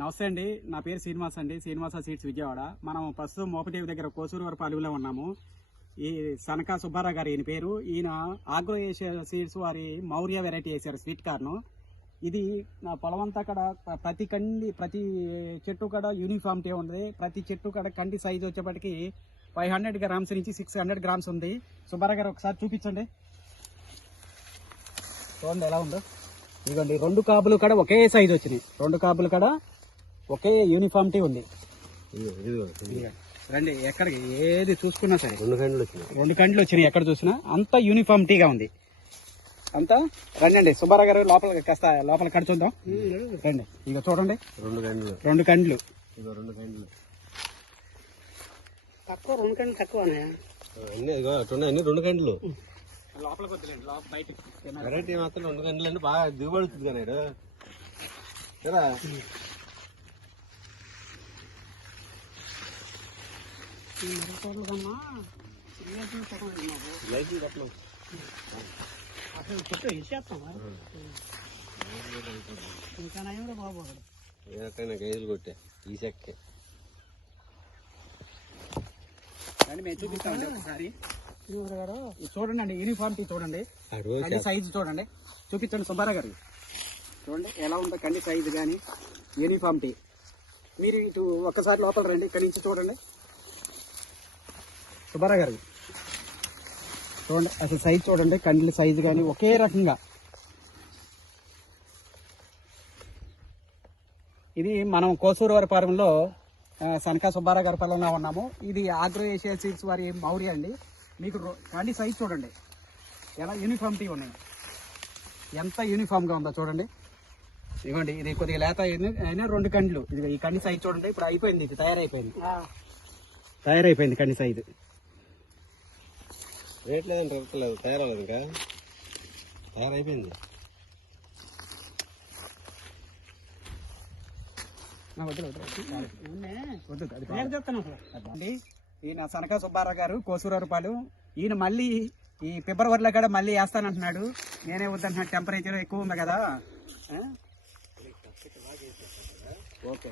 నమస్తే అండి. నా పేరు శ్రీనివాస్ అండి. శ్రీనివాస సీట్స్ విజయవాడ. మనం ప్రస్తుతం మోపదేవి దగ్గర కోసూరు పాలెంలో ఉన్నాము. ఈ సనకా సుబ్బారావు గారు ఈయన పేరు. ఈయన ఆగ్రో ఏషియా సీడ్స్ వారి మౌర్య వెరైటీ వేశారు స్వీట్ కార్న్. ఇది నా పొలం అంతా కడ ప్రతి కండి ప్రతి చెట్టు కడ యూనిఫామ్టీ ఉంది ప్రతి చెట్టు కడ కండి సైజు వచ్చేప్పటికి ఫైవ్ హండ్రెడ్ గ్రామ్స్ నుంచి సిక్స్ హండ్రెడ్ గ్రామ్స్ ఉంది. సుబ్బారావు గారు ఒకసారి చూపించండి. చూడండి ఎలా ఉందో. ఇదిగోండి రెండు కాపులు కూడా ఒకే సైజు వచ్చినాయి. రెండు కాపులు కూడా ఒకే యూనిఫామిటీ ఉంది. రండి ఎక్కడికి? ఏది చూసుకున్నా సరే. రెండు గంటలు వచ్చినాయి. రెండు కండ్లు వచ్చినాయి ఎక్కడ చూసినా. అంతా యూనిఫామిటీగా ఉంది. అంతా? రండి సుబ్బారావు గారు లోపల కాస్త లోపల కడ చూద్దాం. రండి ఇక చూడండి. రెండు గంటలు రెండు కండ్లు. ఇదిగో రెండు గంటలు తక్కువ రెండు కంటే తక్కువ రెండు గంటలు లోపలికి వద్దులేండి లోపల బయట వెరైటీ మాత్రం రెండు గంటలు అంటే బాగా దిగుబడి వస్తుంది అసలు చెట్టు వేసేస్తాం ఇంకా నయం కూడా బాబు అక్కడ. ఏదైనా గైజులు కొట్టే ఈ రండి మేము చూపిస్తామండి ఒకసారి. చూడండి అండి యూనిఫామిటీ చూడండి. సైజు చూడండి. చూపించండి సుబ్బారావు గారు చూడండి ఎలా ఉందో కండి సైజు కానీ యూనిఫామిటీ మీరు ఇటు ఒక్కసారి లోపల రండి ఇక్కడి నుంచి చూడండి. సుబ్బారావు గారు. చూడండి అసలు సైజు చూడండి కండ్ల సైజు కానీ ఒకే రకంగా. ఇది మనం కోసూరు వారి పాలెంలో ఆ, సనకా సుబ్బారావు గారి పొలంలో ఉన్నాము. ఇది ఆగ్రో ఏషియా సీడ్స్ వారి మౌర్య అండి. మీకు కండి సైజు చూడండి. ఎలా యూనిఫామిటీ ఉన్నాయి. ఎంత యూనిఫామ్గా ఉందో చూడండి. ఇదిగోండి ఇది కొద్దిగా లేత అయినా రెండు కండ్లు. ఇది ఈ కండి సైజు చూడండి. ఇప్పుడు అయిపోయింది ఇది తయారైపోయింది. తయారైపోయింది కండి సైజు రేట్ లేదంటే రొట్టలేదు తయారవ్వదు ఇంకా. తయారైపోయింది. ఈయన సనకా సుబ్బారావు గారు కోసూరారుపాలు ఈయన మళ్ళీ ఈ ఫిబ్రవరిలో కూడా మళ్ళీ వేస్తానంటున్నాడు. నేనే వద్దంటున్నాడు టెంపరేచర్ ఎక్కువ ఉంది కదా? ఓకే.